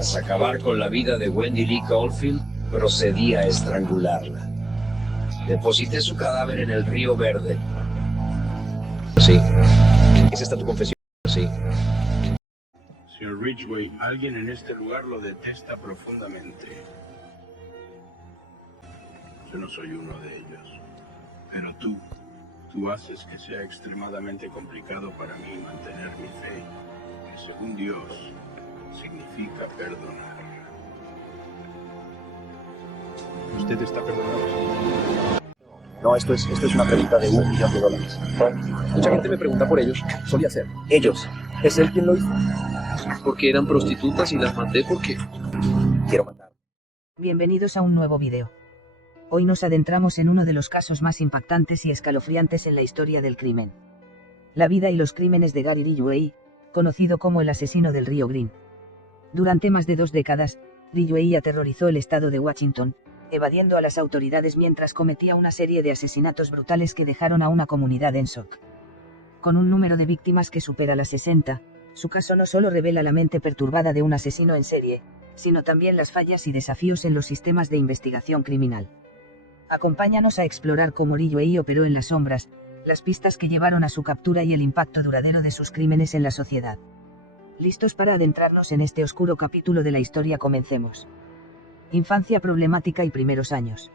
Tras acabar con la vida de Wendy Lee Caulfield, procedí a estrangularla. Deposité su cadáver en el río Verde. Sí. ¿Es esta tu confesión? Sí. Señor Ridgway, alguien en este lugar lo detesta profundamente. Yo no soy uno de ellos. Pero tú haces que sea extremadamente complicado para mí mantener mi fe, que según Dios significa perdonar. ¿Usted está perdonado? No, esto es una pregunta de $1 millón. Mucha gente me pregunta por ellos. Solía ser. Ellos. ¿Es él quien lo hizo? Porque eran prostitutas y las maté porque... Quiero matar. Bienvenidos a un nuevo video. Hoy nos adentramos en uno de los casos más impactantes y escalofriantes en la historia del crimen. La vida y los crímenes de Gary Ridgway, conocido como el asesino del Río Green. Durante más de 2 décadas, Ridgway aterrorizó el estado de Washington, evadiendo a las autoridades mientras cometía una serie de asesinatos brutales que dejaron a una comunidad en shock. Con un número de víctimas que supera las 60, su caso no solo revela la mente perturbada de un asesino en serie, sino también las fallas y desafíos en los sistemas de investigación criminal. Acompáñanos a explorar cómo Ridgway operó en las sombras, las pistas que llevaron a su captura y el impacto duradero de sus crímenes en la sociedad. ¿Listos para adentrarnos en este oscuro capítulo de la historia? Comencemos. Infancia problemática y primeros años.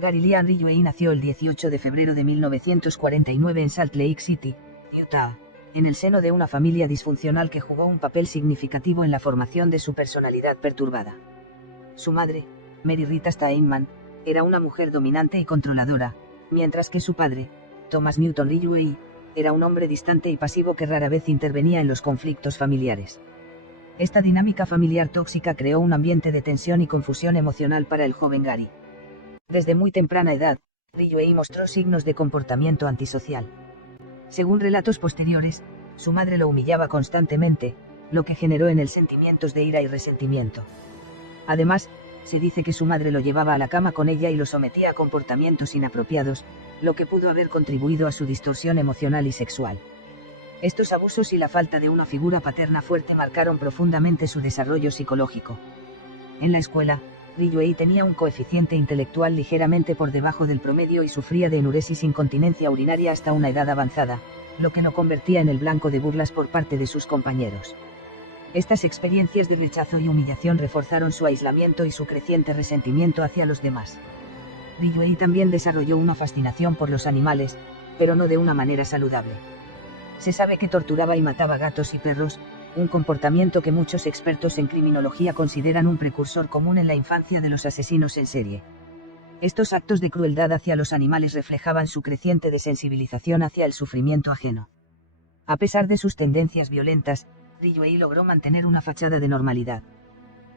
Gary Leanne Ridgway nació el 18 de febrero de 1949 en Salt Lake City, Utah, en el seno de una familia disfuncional que jugó un papel significativo en la formación de su personalidad perturbada. Su madre, Mary Rita Steinman, era una mujer dominante y controladora, mientras que su padre, Thomas Newton Ridgway, era un hombre distante y pasivo que rara vez intervenía en los conflictos familiares. Esta dinámica familiar tóxica creó un ambiente de tensión y confusión emocional para el joven Gary. Desde muy temprana edad, Ridgway mostró signos de comportamiento antisocial. Según relatos posteriores, su madre lo humillaba constantemente, lo que generó en él sentimientos de ira y resentimiento. Además, se dice que su madre lo llevaba a la cama con ella y lo sometía a comportamientos inapropiados, lo que pudo haber contribuido a su distorsión emocional y sexual. Estos abusos y la falta de una figura paterna fuerte marcaron profundamente su desarrollo psicológico. En la escuela, Ridgway tenía un coeficiente intelectual ligeramente por debajo del promedio y sufría de enuresis incontinencia urinaria hasta una edad avanzada, lo que lo convertía en el blanco de burlas por parte de sus compañeros. Estas experiencias de rechazo y humillación reforzaron su aislamiento y su creciente resentimiento hacia los demás. Ridgway también desarrolló una fascinación por los animales, pero no de una manera saludable. Se sabe que torturaba y mataba gatos y perros, un comportamiento que muchos expertos en criminología consideran un precursor común en la infancia de los asesinos en serie. Estos actos de crueldad hacia los animales reflejaban su creciente desensibilización hacia el sufrimiento ajeno. A pesar de sus tendencias violentas, Ridgway logró mantener una fachada de normalidad.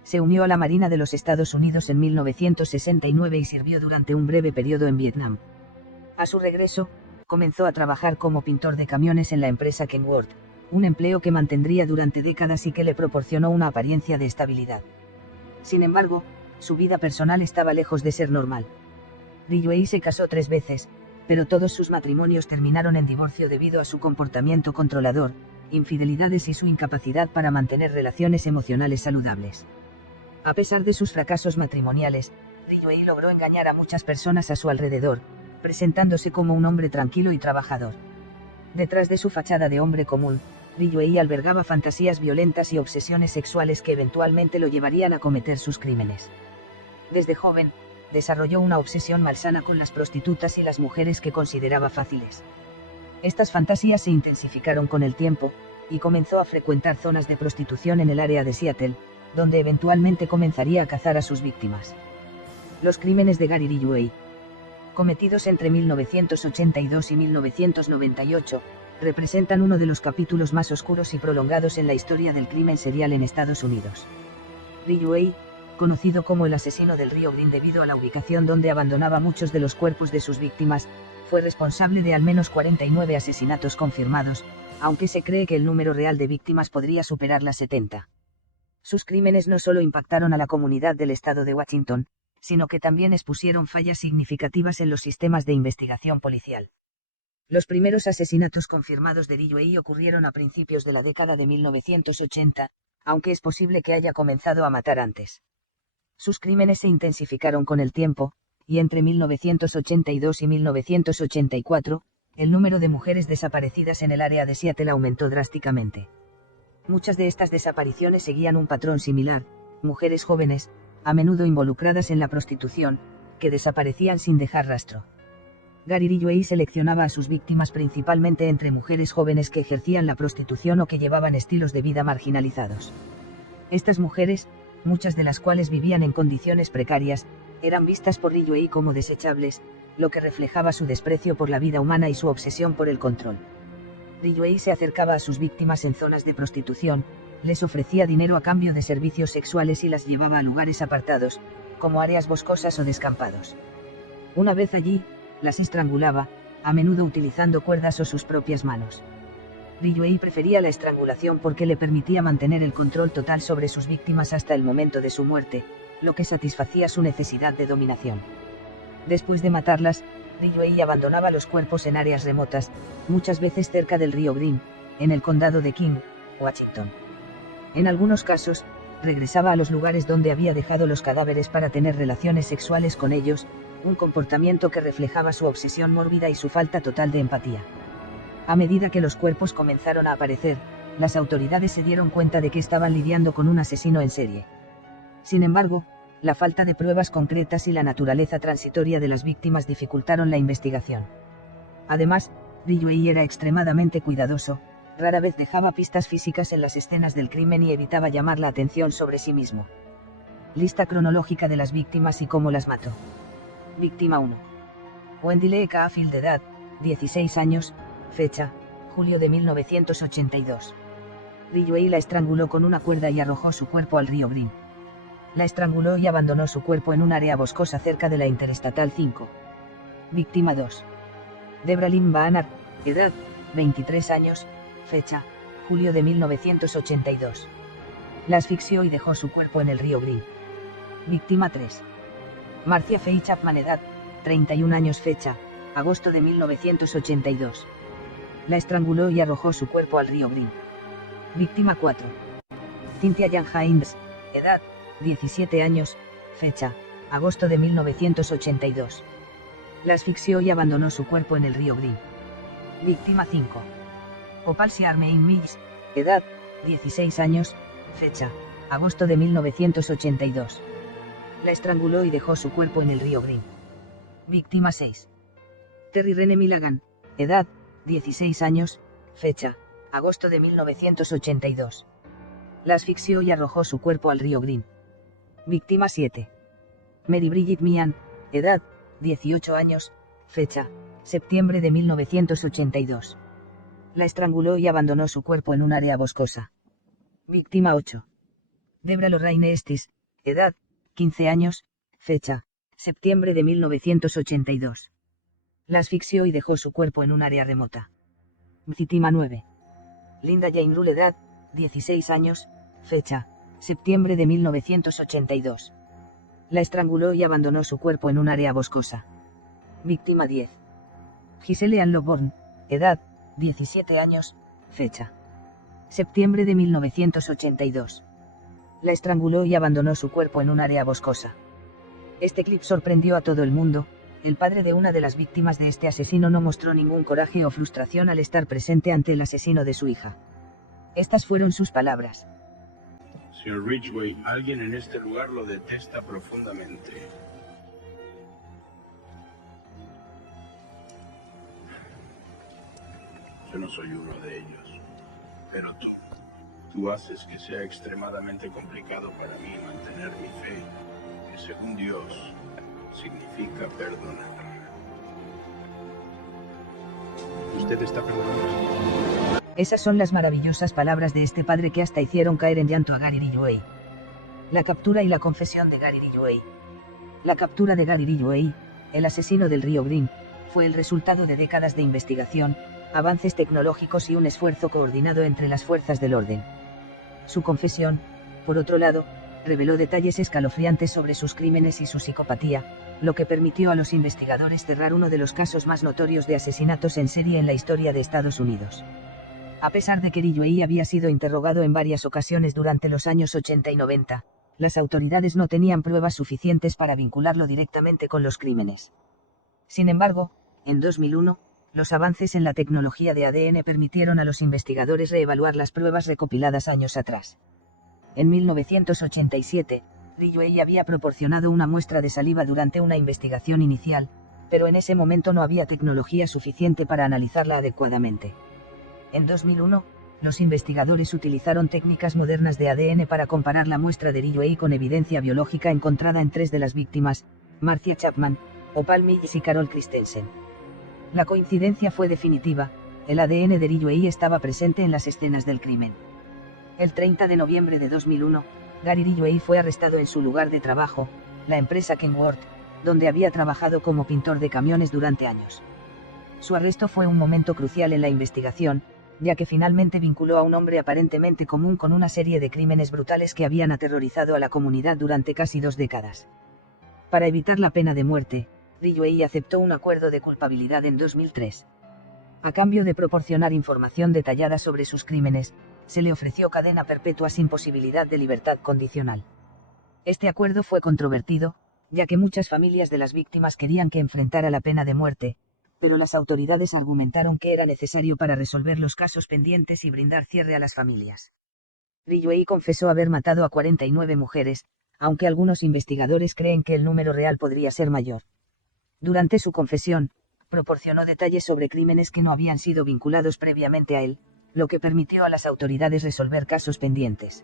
Se unió a la Marina de los Estados Unidos en 1969 y sirvió durante un breve periodo en Vietnam. A su regreso, comenzó a trabajar como pintor de camiones en la empresa Kenworth, un empleo que mantendría durante décadas y que le proporcionó una apariencia de estabilidad. Sin embargo, su vida personal estaba lejos de ser normal. Ridgway se casó 3 veces, pero todos sus matrimonios terminaron en divorcio debido a su comportamiento controlador, infidelidades y su incapacidad para mantener relaciones emocionales saludables. A pesar de sus fracasos matrimoniales, Ridgway logró engañar a muchas personas a su alrededor, presentándose como un hombre tranquilo y trabajador. Detrás de su fachada de hombre común, Ridgway albergaba fantasías violentas y obsesiones sexuales que eventualmente lo llevarían a cometer sus crímenes. Desde joven, desarrolló una obsesión malsana con las prostitutas y las mujeres que consideraba fáciles. Estas fantasías se intensificaron con el tiempo, y comenzó a frecuentar zonas de prostitución en el área de Seattle, donde eventualmente comenzaría a cazar a sus víctimas. Los crímenes de Gary Ridgway, cometidos entre 1982 y 1998, representan uno de los capítulos más oscuros y prolongados en la historia del crimen serial en Estados Unidos. Ridgway, conocido como el asesino del Río Green debido a la ubicación donde abandonaba muchos de los cuerpos de sus víctimas, fue responsable de al menos 49 asesinatos confirmados, aunque se cree que el número real de víctimas podría superar las 70. Sus crímenes no solo impactaron a la comunidad del estado de Washington, sino que también expusieron fallas significativas en los sistemas de investigación policial. Los primeros asesinatos confirmados de Ridgway ocurrieron a principios de la década de 1980, aunque es posible que haya comenzado a matar antes. Sus crímenes se intensificaron con el tiempo, y entre 1982 y 1984, el número de mujeres desaparecidas en el área de Seattle aumentó drásticamente. Muchas de estas desapariciones seguían un patrón similar: mujeres jóvenes, a menudo involucradas en la prostitución, que desaparecían sin dejar rastro. Gary Ridgway seleccionaba a sus víctimas principalmente entre mujeres jóvenes que ejercían la prostitución o que llevaban estilos de vida marginalizados. Estas mujeres, muchas de las cuales vivían en condiciones precarias, eran vistas por Ridgway como desechables, lo que reflejaba su desprecio por la vida humana y su obsesión por el control. Ridgway se acercaba a sus víctimas en zonas de prostitución, les ofrecía dinero a cambio de servicios sexuales y las llevaba a lugares apartados, como áreas boscosas o descampados. Una vez allí, las estrangulaba, a menudo utilizando cuerdas o sus propias manos. Ridgway prefería la estrangulación porque le permitía mantener el control total sobre sus víctimas hasta el momento de su muerte, lo que satisfacía su necesidad de dominación. Después de matarlas, Ridgway abandonaba los cuerpos en áreas remotas, muchas veces cerca del río Green, en el condado de King, Washington. En algunos casos, regresaba a los lugares donde había dejado los cadáveres para tener relaciones sexuales con ellos, un comportamiento que reflejaba su obsesión mórbida y su falta total de empatía. A medida que los cuerpos comenzaron a aparecer, las autoridades se dieron cuenta de que estaban lidiando con un asesino en serie. Sin embargo, la falta de pruebas concretas y la naturaleza transitoria de las víctimas dificultaron la investigación. Además, Ridgway era extremadamente cuidadoso, rara vez dejaba pistas físicas en las escenas del crimen y evitaba llamar la atención sobre sí mismo. Lista cronológica de las víctimas y cómo las mató. Víctima 1. Wendy Lee Cahill, de edad, 16 años, fecha, julio de 1982. Ridgway la estranguló con una cuerda y arrojó su cuerpo al río Green. La estranguló y abandonó su cuerpo en un área boscosa cerca de la Interestatal 5. Víctima 2. Debra Lynn Banner, edad, 23 años, fecha, julio de 1982. La asfixió y dejó su cuerpo en el río Green. Víctima 3. Marcia Faye Chapman, edad, 31 años, fecha, agosto de 1982. La estranguló y arrojó su cuerpo al río Green. Víctima 4. Cynthia Jan Haynes, edad, 17 años, fecha, agosto de 1982. La asfixió y abandonó su cuerpo en el río Green. Víctima 5. Opal Charmaine Mills, edad, 16 años, fecha, agosto de 1982. La estranguló y dejó su cuerpo en el río Green. Víctima 6. Terry Rene Milligan, edad, 16 años, fecha, agosto de 1982. La asfixió y arrojó su cuerpo al río Green. Víctima 7. Mary Bridget Meehan, edad, 18 años, fecha, septiembre de 1982. La estranguló y abandonó su cuerpo en un área boscosa. Víctima 8. Debra Lorraine Estes, edad, 15 años, fecha, septiembre de 1982. La asfixió y dejó su cuerpo en un área remota. Víctima 9. Linda Jane Rule, edad, 16 años, fecha, septiembre de 1982. La estranguló y abandonó su cuerpo en un área boscosa. Víctima 10. Giselle Ann Loborn, edad, 17 años, fecha, septiembre de 1982. La estranguló y abandonó su cuerpo en un área boscosa. Este clip sorprendió a todo el mundo. El padre de una de las víctimas de este asesino no mostró ningún coraje o frustración al estar presente ante el asesino de su hija. Estas fueron sus palabras. Señor Ridgway, alguien en este lugar lo detesta profundamente. Yo no soy uno de ellos, pero tú haces que sea extremadamente complicado para mí mantener mi fe, que según Dios significa perdonar. Usted está perdonando. Esas son las maravillosas palabras de este padre que hasta hicieron caer en llanto a Gary Ridgway. La captura y la confesión de Gary Ridgway. La captura de Gary Ridgway, el asesino del río Green, fue el resultado de décadas de investigación, avances tecnológicos y un esfuerzo coordinado entre las fuerzas del orden. Su confesión, por otro lado, reveló detalles escalofriantes sobre sus crímenes y su psicopatía, lo que permitió a los investigadores cerrar uno de los casos más notorios de asesinatos en serie en la historia de Estados Unidos. A pesar de que Ridgway había sido interrogado en varias ocasiones durante los años 80 y 90, las autoridades no tenían pruebas suficientes para vincularlo directamente con los crímenes. Sin embargo, en 2001, los avances en la tecnología de ADN permitieron a los investigadores reevaluar las pruebas recopiladas años atrás. En 1987, Ridgway había proporcionado una muestra de saliva durante una investigación inicial, pero en ese momento no había tecnología suficiente para analizarla adecuadamente. En 2001, los investigadores utilizaron técnicas modernas de ADN para comparar la muestra de Ridgway con evidencia biológica encontrada en 3 de las víctimas, Marcia Chapman, Opal Mills y Carol Christensen. La coincidencia fue definitiva, el ADN de Ridgway estaba presente en las escenas del crimen. El 30 de noviembre de 2001, Gary Ridgway fue arrestado en su lugar de trabajo, la empresa Kenworth, donde había trabajado como pintor de camiones durante años. Su arresto fue un momento crucial en la investigación, ya que finalmente vinculó a un hombre aparentemente común con una serie de crímenes brutales que habían aterrorizado a la comunidad durante casi 2 décadas. Para evitar la pena de muerte, Ridgway aceptó un acuerdo de culpabilidad en 2003. A cambio de proporcionar información detallada sobre sus crímenes, se le ofreció cadena perpetua sin posibilidad de libertad condicional. Este acuerdo fue controvertido, ya que muchas familias de las víctimas querían que enfrentara la pena de muerte, pero las autoridades argumentaron que era necesario para resolver los casos pendientes y brindar cierre a las familias. Ridgway confesó haber matado a 49 mujeres, aunque algunos investigadores creen que el número real podría ser mayor. Durante su confesión, proporcionó detalles sobre crímenes que no habían sido vinculados previamente a él, lo que permitió a las autoridades resolver casos pendientes.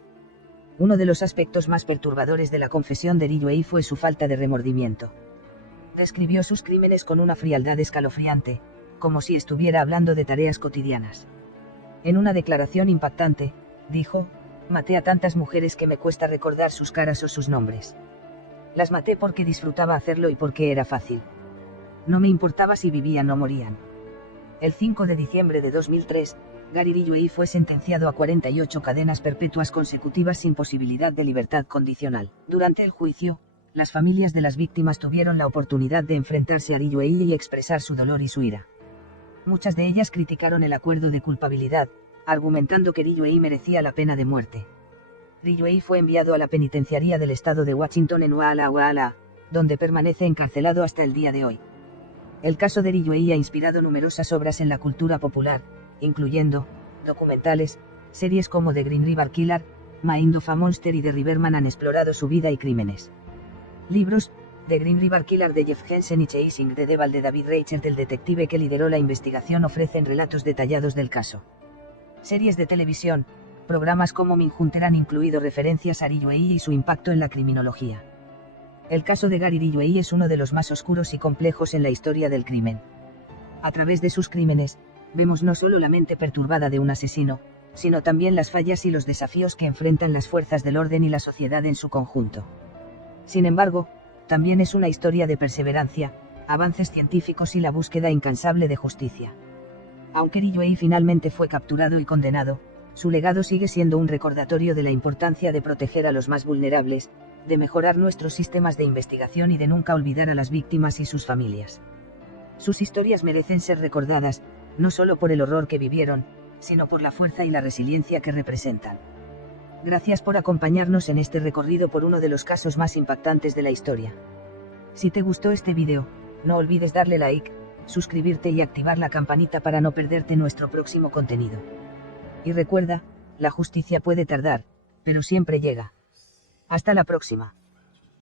Uno de los aspectos más perturbadores de la confesión de Ridgway fue su falta de remordimiento. Describió sus crímenes con una frialdad escalofriante, como si estuviera hablando de tareas cotidianas. En una declaración impactante, dijo: «Maté a tantas mujeres que me cuesta recordar sus caras o sus nombres. Las maté porque disfrutaba hacerlo y porque era fácil. No me importaba si vivían o morían». El 5 de diciembre de 2003, Gary Ridgway fue sentenciado a 48 cadenas perpetuas consecutivas sin posibilidad de libertad condicional. Durante el juicio, las familias de las víctimas tuvieron la oportunidad de enfrentarse a Ridgway y expresar su dolor y su ira. Muchas de ellas criticaron el acuerdo de culpabilidad, argumentando que Ridgway merecía la pena de muerte. Ridgway fue enviado a la penitenciaría del estado de Washington en Walla Walla, donde permanece encarcelado hasta el día de hoy. El caso de Ridgway ha inspirado numerosas obras en la cultura popular, incluyendo documentales, series como The Green River Killer, Mind of a Monster y The Riverman han explorado su vida y crímenes. Libros: The Green River Killer de Jeff Henson y Chasing the Devil de David Reichert. El detective que lideró la investigación, ofrecen relatos detallados del caso. Series de televisión: programas como Mindhunter han incluido referencias a Ridgway y su impacto en la criminología. El caso de Gary Ridgway es uno de los más oscuros y complejos en la historia del crimen. A través de sus crímenes, vemos no solo la mente perturbada de un asesino, sino también las fallas y los desafíos que enfrentan las fuerzas del orden y la sociedad en su conjunto. Sin embargo, también es una historia de perseverancia, avances científicos y la búsqueda incansable de justicia. Aunque Ridgway finalmente fue capturado y condenado, su legado sigue siendo un recordatorio de la importancia de proteger a los más vulnerables, de mejorar nuestros sistemas de investigación y de nunca olvidar a las víctimas y sus familias. Sus historias merecen ser recordadas, no solo por el horror que vivieron, sino por la fuerza y la resiliencia que representan. Gracias por acompañarnos en este recorrido por uno de los casos más impactantes de la historia. Si te gustó este video, no olvides darle like, suscribirte y activar la campanita para no perderte nuestro próximo contenido. Y recuerda, la justicia puede tardar, pero siempre llega. Hasta la próxima.